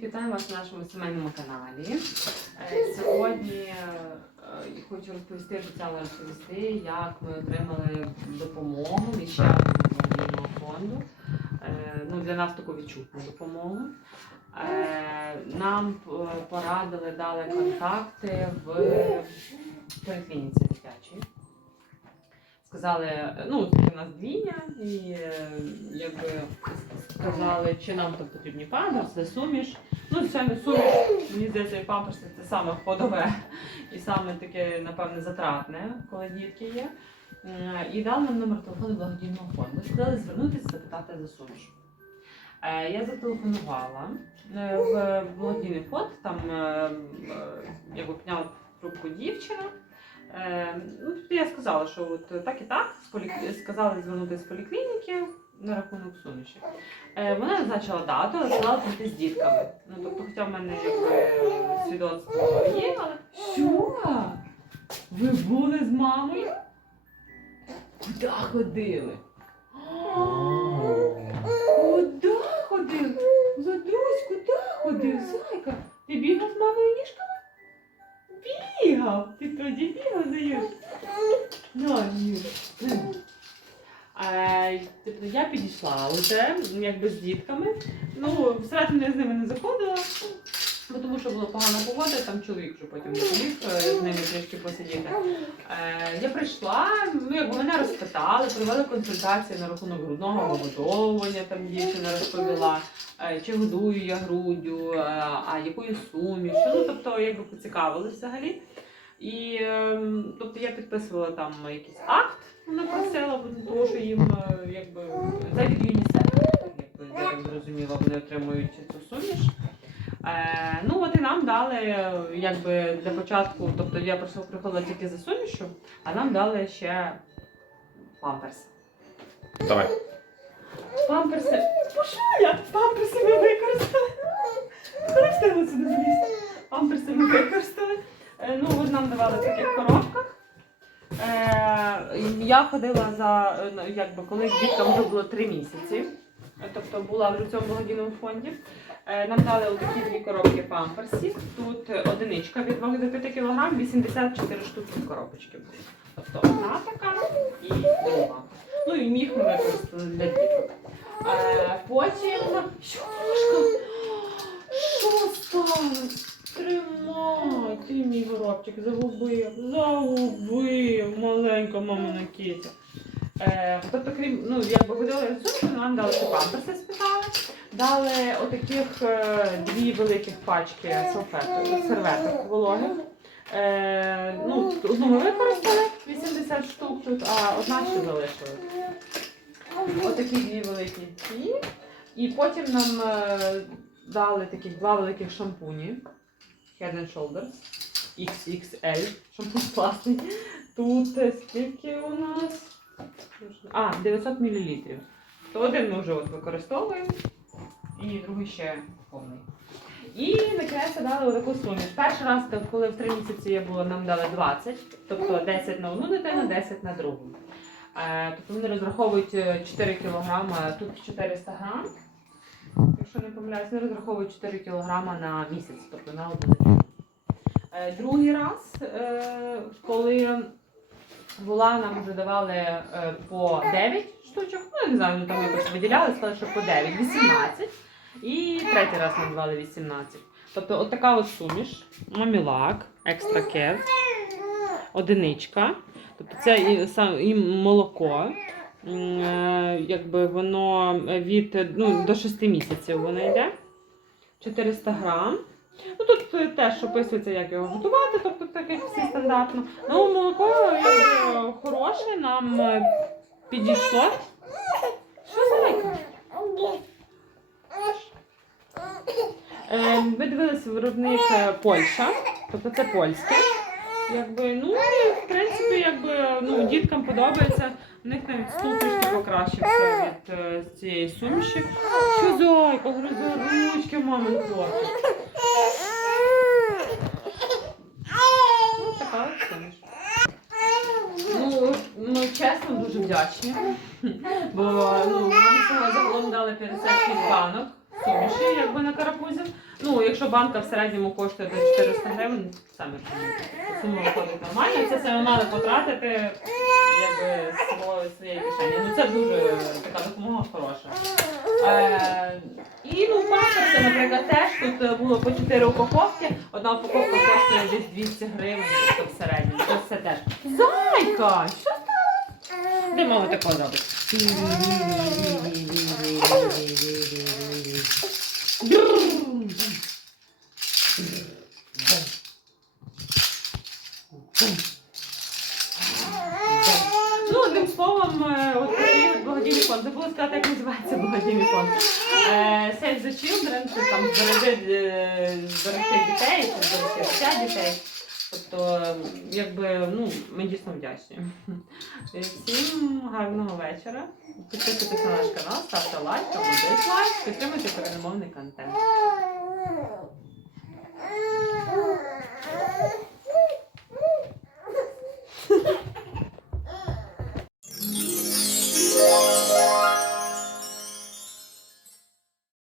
Вітаю вас на нашому сімейному каналі. Е, Сьогодні е, хочу розповісти, обіцяла розповісти, як ми отримали допомогу від ще одного фонду. Е, Ну, для нас таку відчутну допомогу. Нам порадили, дали контакти в поліклініці дитячій. Сказали, ну, у нас двійня, і е, якби сказали, чи нам там потрібні памперси, суміш. Ну, саме суміш, мені здається, і памперси це саме ходове і саме таке, напевне, затратне, коли дітки є. Е, І дали нам номер телефону благодійного фонду. Сказали звернутися, запитати за суміш. Е, Я зателефонувала в благодійний фонд, там е, якби підняла трубку дівчина. Е, Ну, тобто я сказала, що от так і так, з полі- сказали звернутися з поліклініки на рахунок суміші. Е, Вона назначила дату, але сказала прийти з дітками. Ну, тобто, хоча в мене якби свідоцтво є, але що? Ви були з мамою? Куди ходили? Куди ходив? Задусь, куди ходив? Зайка, ти бігав з мамою ніжками? Бігав! Ти тоді бігав за На, Юр. Е, тобто я підійшла вже якби з дітками. Ну, всередину я з ними не заходила, бо тому що була погана погода, там чоловік вже потім допоміг е, з ними трішки посидіти. Е, я прийшла, ну якби мене розпитали, провели консультації на рахунок грудного вигодовування, там дівчина розповіла, е, чи годую я груддю, е, а якою сумішю. Ну, тобто, якби поцікавились взагалі. І ем, тобто я підписувала там якийсь акт, вона просила, тому що їм е, якби це від ЮНІСЕФ, якби я так зрозуміла, вони отримують цю суміш. Е, ну от і нам дали якби для початку, тобто я просто приходила тільки за сумішу, а нам дали ще памперс. Давай. Памперси. Пошуя! Памперси ми використали. Коли встигли сюди залізти? Памперси ми використали. Нам давали в таких коробках. Е, Я ходила за, ну, якби, коли діткам вже було 3 місяці. Тобто була в цьому благодійному фонді. Е, Нам дали такі дві коробки памперсів. Тут одиничка від 2 до 5 кг, 84 штуки коробочки. Тобто одна така і друга. Ну і міг ми використали для діток. Е, потім. Що ложка? Що сталося? Тримай, ти горобчик загубив, загубив, маленька мамина киця. Е, тобто, крім, ну, якби ходили рецепти, нам дали ще памперси спитали. Дали отаких е, дві великих пачки салфеток, серветок вологих. Е, ну, одну ми використали 80 штук тут, а одна ще залишилась. Отакі дві великі ці. І потім нам е, дали таких два великих шампуні. Head and Shoulders XXL. Шампунь класний. Тут е, скільки у нас? А, 900 мл. То один ми вже от використовуємо, і другий ще повний. І на кінець дали отаку суміш. Перший раз, коли в 3 місяці я була, нам дали 20, тобто 10 на одну дитину, 10 на другу. Е, тобто вони розраховують е, 4 кг, тут 400 грам. Якщо не помиляюсь, вони розраховують 4 кг на місяць, тобто на одну дитину. Е, другий раз, е, коли була, нам вже давали е, по 9 штучок, ну я не знаю, там якось виділяли, сказали, що по 9, 18. І третій раз нам давали 18. Тобто от така от суміш, мамілак, екстра кев, одиничка. Тобто це і, і молоко. Якби воно від ну, до 6 місяців воно йде. 400 грам. Ну, тут теж описується, як його готувати, тобто так як всі стандартно. Ну, молоко хороше, нам е, підійшло. Що за? Е, Ми дивилися виробник е, Польща, тобто це польське. Якби, ну, і, в принципі, якби, ну, діткам подобається. У них навіть трішки покращився від е, цієї суміші. Що зайка, ручки, мамин хлопчик. Ну, чесно дуже вдячні. Бо ну, нам всього загалом дали 56 банок суміші, якби на карапузів. Ну, якщо банка в середньому коштує до 400 гривень, самі розумієте, сума виходить нормально. Це ми мали потратити якби з своєї кишені. Ну це дуже така допомога хороша. Е, і ну памперси, наприклад, теж тут е, було по 4 упаковки. Одна упаковка коштує десь 200 гривень, тобто в середньому. Це все теж. Зайка! Що сталося? Де мама такого робить? Ну, одним словом, е, от такий от благодійний фонд. Забула сказати, як називається благодійний фонд. Е, Save the Children, це там е, зберегти дітей, це зберегти дітей. Тобто, якби, ну, ми дійсно вдячні. Е, Всім гарного вечора. Підписуйтесь на наш канал, ставте лайк або дизлайк, підтримуйте україномовний контент.